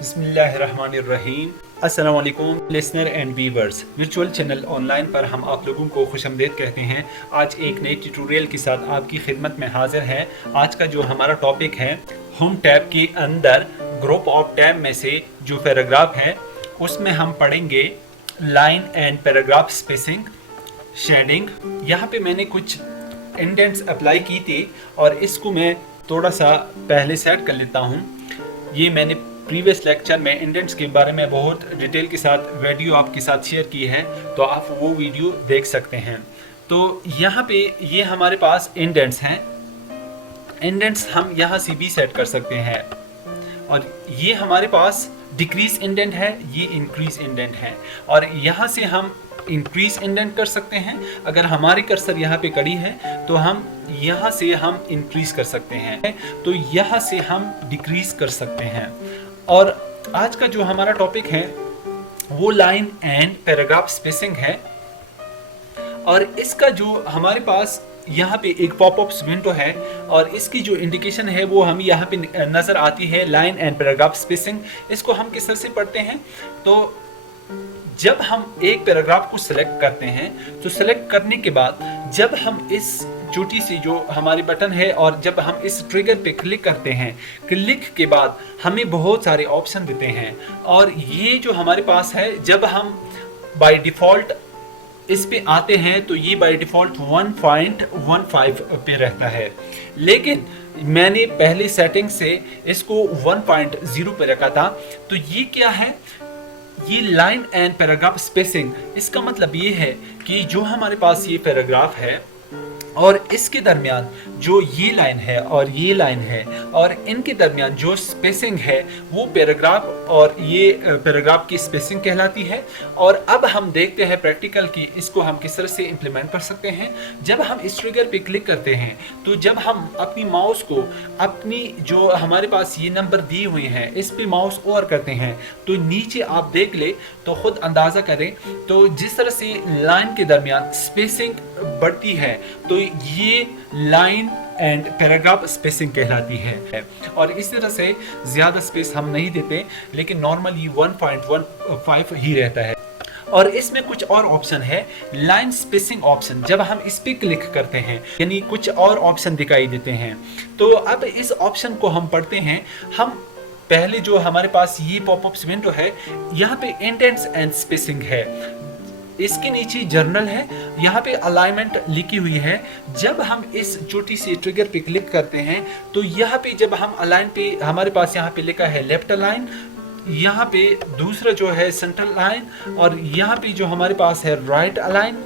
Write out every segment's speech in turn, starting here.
बिस्मिल्लाहिर्रहमानिर्रहीम। अस्सलाम वालेकुम listener and viewers. Virtual channel online पर हम आप लोगों को खुशामदीद कहते हैं। आज एक नए ट्यूटोरियल के साथ आपकी खिदमत में हाजिर है। आज का जो हमारा टॉपिक है, होम टैब के अंदर ग्रुप ऑफ टैब में से जो पैराग्राफ है उसमें हम पढ़ेंगे line and paragraph spacing, shading. यहाँ पे मैंने कुछ इंडेंट्स अप्लाई की थी और इसको मैं थोड़ा सा पहले सेट कर लेता हूँ। ये मैंने प्रीवियस लेक्चर में इंडेंट्स के बारे में बहुत डिटेल के साथ वीडियो आपके साथ शेयर की है, तो आप वो वीडियो देख सकते हैं। तो यहाँ पे ये हमारे पास इंडेंट्स हैं। इंडेंट्स हम यहाँ से भी सेट कर सकते हैं और ये हमारे पास डिक्रीज इंडेंट है, ये इंक्रीज इंडेंट है और यहाँ से हम इंक्रीज इंडेंट कर सकते हैं। अगर हमारी कर्सर यहाँ पे कड़ी है तो हम यहाँ से हम इंक्रीज कर सकते हैं, तो यहाँ से हम डिक्रीज कर सकते हैं। और आज का जो हमारा टॉपिक है वो लाइन एंड पैराग्राफ स्पेसिंग है और इसका जो हमारे पास यहाँ पे एक पॉपअप विंडो है और इसकी जो इंडिकेशन है वो हमें यहाँ पे नज़र आती है, लाइन एंड पैराग्राफ स्पेसिंग। इसको हम किस तरह से पढ़ते हैं, तो जब हम एक पैराग्राफ को सिलेक्ट करते हैं तो सिलेक्ट करने के बाद जब हम इस छोटी सी जो हमारी बटन है और जब हम इस ट्रिगर पे क्लिक करते हैं, क्लिक के बाद हमें बहुत सारे ऑप्शन देते हैं और ये जो हमारे पास है, जब हम बाय डिफ़ॉल्ट इस पे आते हैं तो ये बाय डिफ़ॉल्ट 1.15 पे रहता है, लेकिन मैंने पहले सेटिंग से इसको 1.0 पे रखा था। तो ये क्या है, ये लाइन एंड पैराग्राफ स्पेसिंग। इसका मतलब ये है कि जो हमारे पास ये पैराग्राफ है और इसके दरमियान जो ये लाइन है और ये लाइन है और इनके दरमियान जो स्पेसिंग है वो पैराग्राफ और ये पैराग्राफ की स्पेसिंग कहलाती है। और अब हम देखते हैं प्रैक्टिकल की इसको हम किस तरह से इम्प्लीमेंट कर सकते हैं। जब हम इस ट्रिगर पे क्लिक करते हैं तो जब हम अपनी माउस को अपनी जो हमारे पास ये नंबर दी हुई हैं इस पे माउस ओवर करते हैं तो नीचे आप देख ले तो खुद अंदाज़ा करें, तो जिस तरह से लाइन के दरमियान स्पेसिंग बढ़ती है तो ये लाइन एंड पैराग्राफ स्पेसिंग कहलाती है। और इस तरह से ज़्यादा स्पेस हम नहीं देते, लेकिन नॉर्मली 1.15 ही रहता है। और इसमें कुछ और ऑप्शन है, लाइन स्पेसिंग ऑप्शन। जब हम इस पे क्लिक करते हैं यानी कुछ और ऑप्शन दिखाई देते हैं। तो अब इस ऑप्शन को हम पढ़ते हैं। हम पहले जो हमारे पास ये पॉपअप विंडो है, यहाँ पे इंडेंट्स एंड स्पेसिंग है, इसके नीचे जर्नल है, यहाँ पे अलाइनमेंट लिखी हुई है। जब हम इस छोटी सी ट्रिगर पे क्लिक करते हैं तो यहाँ पे जब हम अलाइन पे हमारे पास यहाँ पे लिखा है लेफ्ट अलाइन, यहाँ पे दूसरा जो है सेंट्रल लाइन और यहाँ पे जो हमारे पास है राइट अलाइन।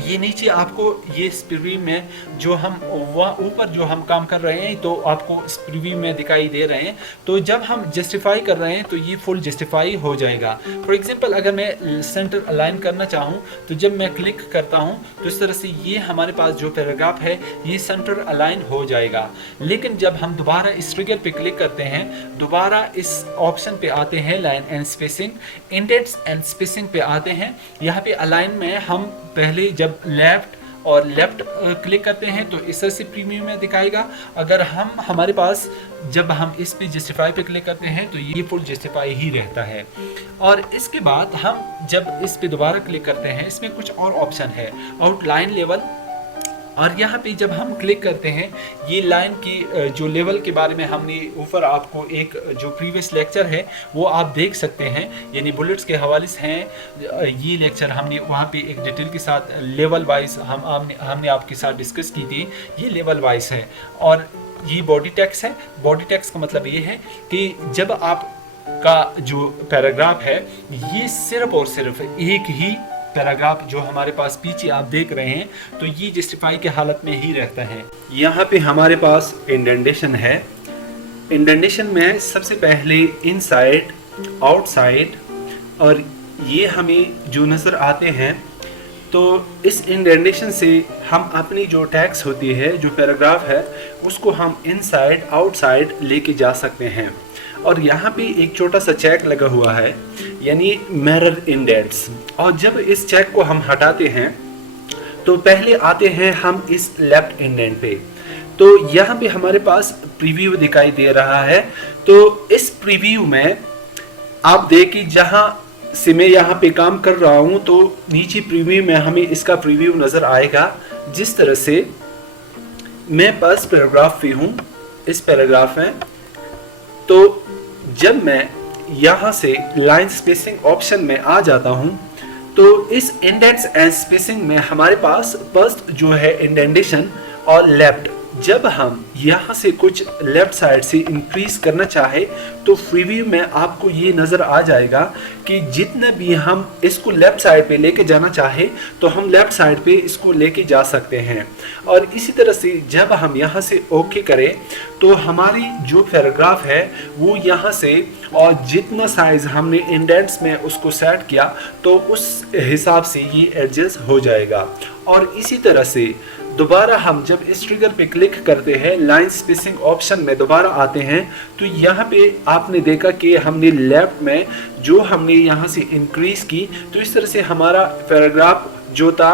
ये नीचे आपको ये प्रीव्यू में जो हम वहाँ ऊपर जो हम काम कर रहे हैं तो आपको इस प्रीव्यू में दिखाई दे रहे हैं। तो जब हम जस्टिफाई कर रहे हैं तो ये फुल जस्टिफाई हो जाएगा। फॉर एग्जांपल अगर मैं सेंटर अलाइन करना चाहूँ तो जब मैं क्लिक करता हूँ तो इस तरह से ये हमारे पास जो पैराग्राफ है ये सेंटर अलाइन हो जाएगा। लेकिन जब हम दोबारा इस ट्रिगर पे क्लिक करते हैं, दोबारा इस ऑप्शन पे आते हैं line and spacing, indents and spacing पे आते हैं। यहाँ पे अलाइन में हम पहले जब लेफ्ट और लेफ्ट क्लिक करते हैं तो इस तरह से प्रीमियम में दिखाएगा। अगर हमारे पास जब हम इस पे जस्टिफाई पे क्लिक करते हैं तो ये फुल जस्टिफाई ही रहता है। और इसके बाद हम जब इस पे दोबारा क्लिक करते हैं, इसमें कुछ और ऑप्शन है, आउटलाइन लेवल। और यहाँ पे जब हम क्लिक करते हैं, ये लाइन की जो लेवल के बारे में हमने ऊपर आपको एक जो प्रीवियस लेक्चर है वो आप देख सकते हैं, यानी बुलेट्स के हवाले से हैं ये लेक्चर। हमने वहाँ पे एक डिटेल के साथ लेवल वाइज हमने आपके साथ डिस्कस की थी। ये लेवल वाइज है और ये बॉडी टेक्स्ट है। बॉडी टेक्स्ट का मतलब ये है कि जब आप का जो पैराग्राफ है ये सिर्फ और सिर्फ एक ही पैराग्राफ जो हमारे पास पीछे आप देख रहे हैं तो ये जस्टिफाई के हालत में ही रहता है। यहाँ पे हमारे पास इंडेंटेशन है। इंडेंटेशन में सबसे पहले इनसाइड, आउटसाइड और ये हमें जो नज़र आते हैं, तो इस इंडेंटेशन से हम अपनी जो टैक्स होती है, जो पैराग्राफ है, उसको हम इनसाइड आउटसाइड लेके जा सकते हैं। और यहाँ पे एक छोटा सा चेक लगा हुआ है, यानी मिरर इंडेंट्स। और जब इस चेक को हम हटाते हैं तो पहले आते हैं हम इस लेफ्ट इंडेंट पे। तो यहाँ पे हमारे पास प्रीव्यू दिखाई दे रहा है। तो इस प्रीव्यू में आप देखिए जहां से मैं यहाँ पे काम कर रहा हूँ तो नीचे प्रीव्यू में हमें इसका प्रीव्यू नज़र आएगा। जिस तरह से मैं फर्स्ट पैराग्राफ पे हूँ, इस पैराग्राफ में, तो जब मैं यहाँ से लाइन स्पेसिंग ऑप्शन में आ जाता हूँ तो इस इंडेंट्स एंड स्पेसिंग में हमारे पास फर्स्ट जो है इंडेंटेशन और लेफ्ट, जब हम यहाँ से कुछ लेफ्ट साइड से इंक्रीज करना चाहे तो प्रीव्यू में आपको ये नज़र आ जाएगा कि जितना भी हम इसको लेफ्ट साइड पे लेके जाना चाहे तो हम लेफ्ट साइड पे इसको लेके जा सकते हैं। और इसी तरह से जब हम यहाँ से ओके करें तो हमारी जो पैराग्राफ है वो यहाँ से, और जितना साइज हमने इंडेंट्स में उसको सेट किया तो उस हिसाब से ये एडजस्ट हो जाएगा। और इसी तरह से दोबारा हम जब इस ट्रिगर पे क्लिक करते हैं, लाइन स्पेसिंग ऑप्शन में दोबारा आते हैं, तो यहाँ पे आपने देखा कि हमने लेफ्ट में जो हमने यहाँ से इंक्रीज की तो इस तरह से हमारा पैराग्राफ जो था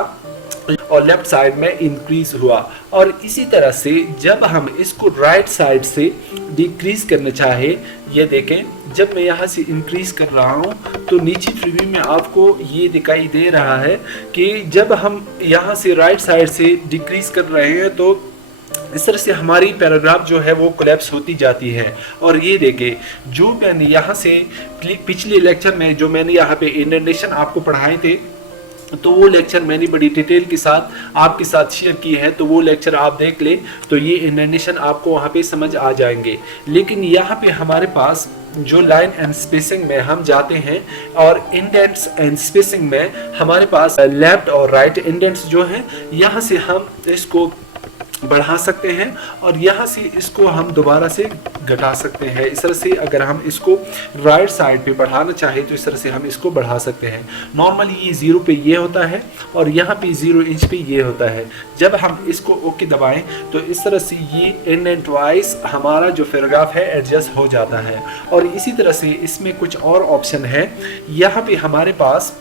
और लेफ्ट साइड में इंक्रीज हुआ। और इसी तरह से जब हम इसको राइट साइड से डिक्रीज करना चाहे, ये देखें जब मैं यहाँ से इंक्रीज कर रहा हूँ तो नीचे प्रीव्यू में आपको ये दिखाई दे रहा है कि जब हम यहाँ से राइट साइड से डिक्रीज कर रहे हैं तो इस तरह से हमारी पैराग्राफ जो है वो कोलैप्स होती जाती है। और ये देखें जो मैंने यहाँ से पिछले लेक्चर में जो मैंने यहाँ पे इंडेंटेशन आपको पढ़ाए थे तो वो लेक्चर मैंने बड़ी डिटेल के साथ आपके साथ शेयर की है, तो वो लेक्चर आप देख ले तो ये इंडेंटेशन आपको वहाँ पे समझ आ जाएंगे। लेकिन यहाँ पे हमारे पास जो लाइन एंड स्पेसिंग में हम जाते हैं और इंडेंट्स एंड स्पेसिंग में हमारे पास लेफ्ट और राइट इंडेंट्स जो हैं, यहाँ से हम इसको बढ़ा सकते हैं और यहाँ से इसको हम दोबारा से घटा सकते हैं। इस तरह से अगर हम इसको राइट साइड पे बढ़ाना चाहे तो इस तरह से हम इसको बढ़ा सकते हैं। नॉर्मली ये 0 पे ये होता है और यहाँ पे 0 इंच पे ये होता है। जब हम इसको ओके दबाएं तो इस तरह से ये इंडेंट वाइज हमारा जो पैराग्राफ है एडजस्ट हो जाता है। और इसी तरह से इसमें कुछ और ऑप्शन है। यहाँ पे हमारे पास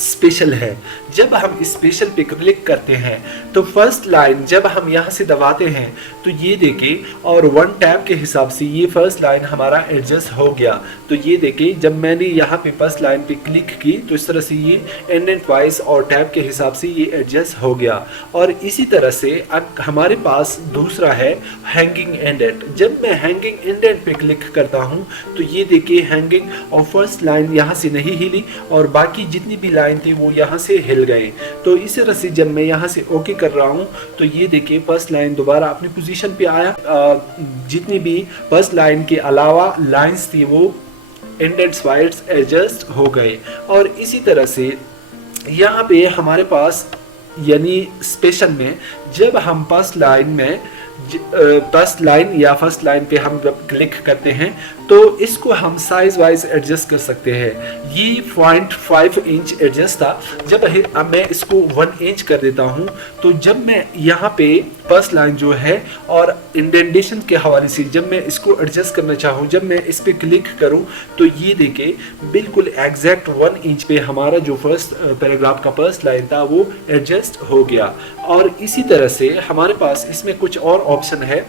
स्पेशल है। जब हम स्पेशल पे क्लिक करते हैं तो फर्स्ट लाइन जब हम यहाँ से दबाते हैं तो ये देखें और वन टैब के हिसाब से ये फर्स्ट लाइन हमारा एडजस्ट हो गया। तो ये देखें जब मैंने यहाँ पे फर्स्ट लाइन पे क्लिक की तो इस तरह से ये इंडेंट वाइज और टैब के हिसाब से ये एडजस्ट हो गया। और इसी तरह से अब हमारे पास दूसरा है हैंगिंग इंडेंट। जब मैं हैंगिंग इंडेंट पे क्लिक करता हूँ तो ये देखिए हैंगिंग और फर्स्ट लाइन यहाँ से नहीं हिली और बाकी जितनी भी लाइन थी वो यहाँ से हिल गए। तो इसी तरह से जब मैं यहाँ से ओके कर रहा हूँ तो ये देखिए फर्स्ट लाइन दोबारा अपनी पोजीशन पे आया। जितनी भी फर्स्ट लाइन के अलावा लाइंस थी वो इंडेंट्स वाइड्स एडजस्ट हो गए। और इसी तरह से यहाँ पे हमारे पास यानी स्पेशल में जब हम फर्स्ट लाइन में फर्स्ट लाइन या फर्स्ट लाइन पे हम जब क्लिक करते हैं तो इसको हम साइज वाइज एडजस्ट कर सकते हैं। ये 0.5 इंच एडजस्ट था, जब अब मैं इसको 1 इंच कर देता हूँ तो जब मैं यहाँ पे फर्स्ट लाइन जो है और इंडेंटेशन के हवाले से जब मैं इसको एडजस्ट करना चाहूँ, जब मैं इस पे क्लिक करूँ तो ये देखे बिल्कुल एग्जैक्ट 1 इंच पे हमारा जो फर्स्ट पैराग्राफ का फर्स्ट लाइन था वो एडजस्ट हो गया। और इसी तरह से हमारे पास इसमें कुछ और ऑप्शन है।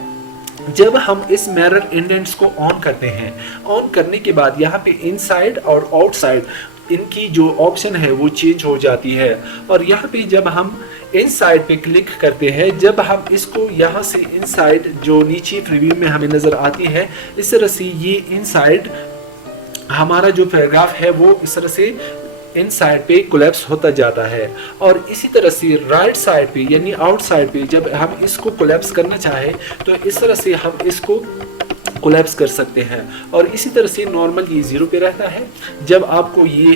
जब हम इस मिरर इंडेंट्स को ऑन करते हैं, ऑन करने के बाद यहाँ पे इनसाइड और आउटसाइड इनकी जो ऑप्शन है वो चेंज हो जाती है। और यहाँ पे जब हम इनसाइड पे क्लिक करते हैं, जब हम इसको यहाँ से इनसाइड जो नीचे प्रीव्यू में हमें नज़र आती है, इस तरह से ये इनसाइड हमारा जो पैराग्राफ है वो इस तरह से इनसाइड पे कोलैप्स होता जाता है। और इसी तरह से राइट साइड पे यानी आउटसाइड पे जब हम इसको कोलैप्स करना चाहे तो इस तरह से हम इसको कोलैप्स कर सकते हैं। और इसी तरह से नॉर्मल ये 0 पे रहता है। जब आपको ये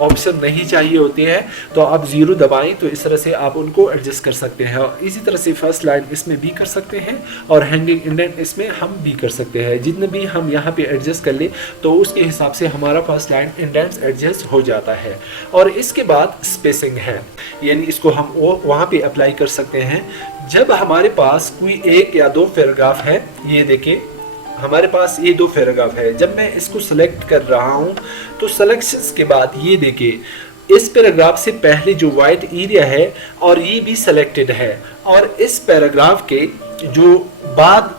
ऑप्शन नहीं चाहिए होते हैं तो आप 0 दबाएं तो इस तरह से आप उनको एडजस्ट कर सकते हैं। और इसी तरह से फर्स्ट लाइन इसमें भी कर सकते हैं और हैंगिंग इंडेंट इसमें हम भी कर सकते हैं। जितने भी हम यहाँ पे एडजस्ट कर ले तो उसके हिसाब से हमारा फर्स्ट लाइन इंडेंट्स एडजस्ट हो जाता है। और इसके बाद स्पेसिंग है, यानी इसको हम वहाँ पे अप्लाई कर सकते हैं। जब हमारे पास कोई 1 या 2 पैराग्राफ है, ये देखिए हमारे पास ये 2 पैराग्राफ है, जब मैं इसको सेलेक्ट कर रहा हूँ तो सिलेक्शंस के बाद ये देखिए इस पैराग्राफ से पहले जो वाइट एरिया है और ये भी सिलेक्टेड है। और इस पैराग्राफ के जो बाद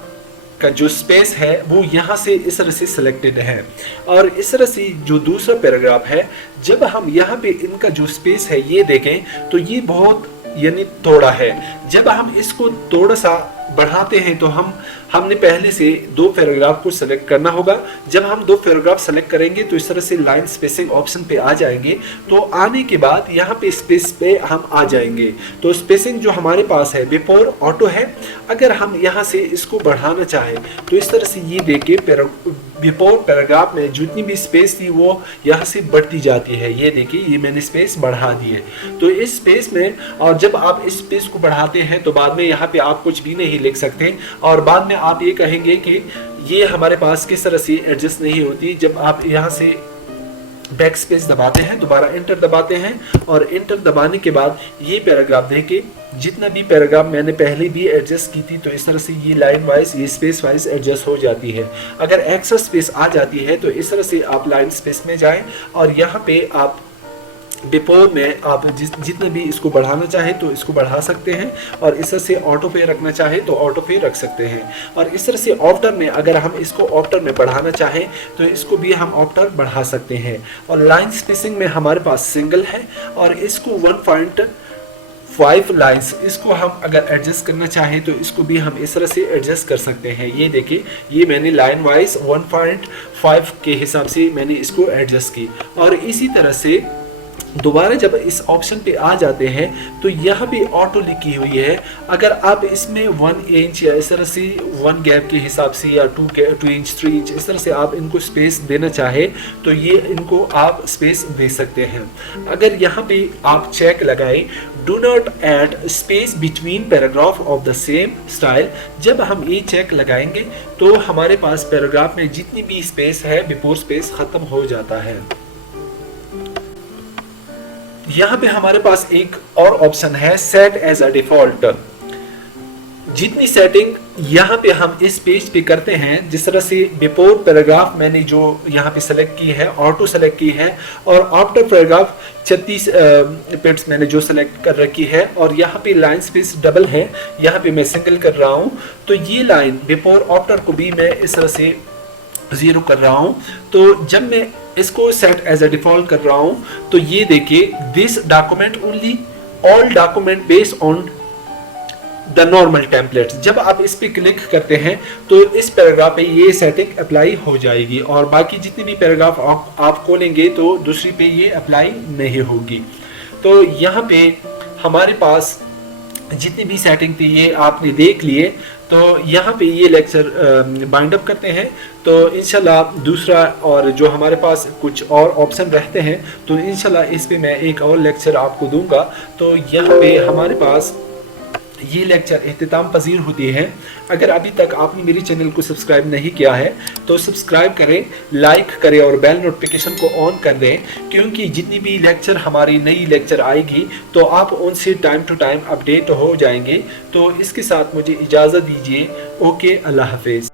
का जो स्पेस है वो यहाँ से इस तरह से सिलेक्टेड है। और इस तरह से जो दूसरा पैराग्राफ है, जब हम यहाँ पे इनका जो स्पेस है ये देखें तो ये बहुत यानी थोड़ा है। जब हम इसको थोड़ा सा बढ़ाते हैं तो हमने पहले से दो पैराग्राफ को सेलेक्ट करना होगा। जब हम दो पैराग्राफ सेलेक्ट करेंगे तो इस तरह से लाइन स्पेसिंग ऑप्शन पे आ जाएंगे। तो आने के बाद यहाँ पे स्पेस पे हम आ जाएंगे। तो स्पेसिंग जो हमारे पास है बिफोर ऑटो है, अगर हम यहाँ से इसको बढ़ाना चाहें तो इस तरह से ये देखिए बिफोर पैराग्राफ में जितनी भी स्पेस थी वो यहाँ से बढ़ती जाती है। ये देखिए ये मैंने स्पेस बढ़ा दी है। तो इस स्पेस में, और जब आप इस स्पेस को बढ़ाते हैं तो बाद में यहाँ पे आप कुछ भी नहीं लिख सकते और बाद में आप ये कहेंगे कि ये हमारे पास किस तरह से एडजस्ट नहीं होती। जब आप यहाँ से बैक स्पेस दबाते हैं, दोबारा एंटर दबाते हैं और एंटर दबाने के बाद ये पैराग्राफ देखे, जितना भी पैराग्राफ मैंने पहले भी एडजस्ट की थी तो इस तरह से ये लाइन वाइज, ये स्पेस वाइज एडजस्ट हो जाती है। अगर एक्स्ट्रा स्पेस आ जाती है तो इस तरह से आप लाइन स्पेस में जाएं और यहाँ पे आप बिफोर में आप जितना भी इसको बढ़ाना चाहे तो इसको बढ़ा सकते हैं और इस तरह से ऑटो पे रखना चाहे तो ऑटो पे रख सकते हैं। और इस तरह से ऑफ्टर में, अगर हम इसको ऑफ्टर में बढ़ाना चाहें तो इसको भी हम ऑफ्टर बढ़ा सकते हैं। और लाइन स्पेसिंग में हमारे पास सिंगल है और इसको 1.5 लाइन्स, इसको हम अगर एडजस्ट करना चाहें तो इसको भी हम इस तरह से एडजस्ट कर सकते हैं। ये देखिए ये मैंने लाइन वाइज 1.5 के हिसाब से मैंने इसको एडजस्ट की। और इसी तरह से दोबारा जब इस ऑप्शन पे आ जाते हैं तो यहाँ पे ऑटो लिखी हुई है। अगर आप इसमें 1 इंच या इस तरह से 1 गैप के हिसाब से या 2 इंच 3 इंच इस तरह से आप इनको स्पेस देना चाहे तो ये इनको आप स्पेस दे सकते हैं। अगर यहाँ पे आप चेक लगाएं, do not add space between paragraph of the same style, जब हम ये चेक लगाएंगे तो हमारे पास पैराग्राफ में जितनी भी स्पेस है बिफोर स्पेस खत्म हो जाता है। यहाँ पे हमारे पास एक और ऑप्शन है सेट एज अ डिफॉल्ट। जितनी सेटिंग यहाँ पे हम इस पेज पे करते हैं, जिस तरह से बिफोर पैराग्राफ मैंने जो यहाँ पे सेलेक्ट की है, ऑटो सेलेक्ट की है, और आफ्टर पैराग्राफ 36 पिट्स मैंने जो सेलेक्ट कर रखी है, और यहाँ पे लाइन स्पेस डबल है, यहाँ पे मैं सिंगल कर रहा हूँ। तो ये लाइन बिफोर आफ्टर को भी मैं इस तरह से 0 कर रहा हूँ। तो जब मैं इसको सेट एज अ डिफॉल्ट कर रहा हूँ तो ये देखिए this document only all document based on the normal templates. जब आप इस पे क्लिक करते हैं तो इस पैराग्राफ पे ये सेटिंग अप्लाई हो जाएगी और बाकी जितने भी पैराग्राफ आप खोलेंगे तो दूसरी पे ये अप्लाई नहीं होगी। तो यहाँ पे हमारे पास जितनी भी सेटिंग थी ये आपने देख लिए। तो यहाँ पे ये लेक्चर बाइंड अप करते हैं। तो इंशाल्लाह दूसरा और जो हमारे पास कुछ और ऑप्शन रहते हैं तो इंशाल्लाह इस पे मैं एक और लेक्चर आपको दूंगा। तो यहाँ पे हमारे पास ये लेक्चर इख्तिताम पजीर होती है। अगर अभी तक आपने मेरे चैनल को सब्सक्राइब नहीं किया है तो सब्सक्राइब करें, लाइक करें और बेल नोटिफिकेशन को ऑन कर दें, क्योंकि जितनी भी लेक्चर हमारी नई लेक्चर आएगी तो आप उनसे टाइम टू टाइम अपडेट हो जाएंगे। तो इसके साथ मुझे इजाज़त दीजिए। ओके, अल्लाह हाफिज़।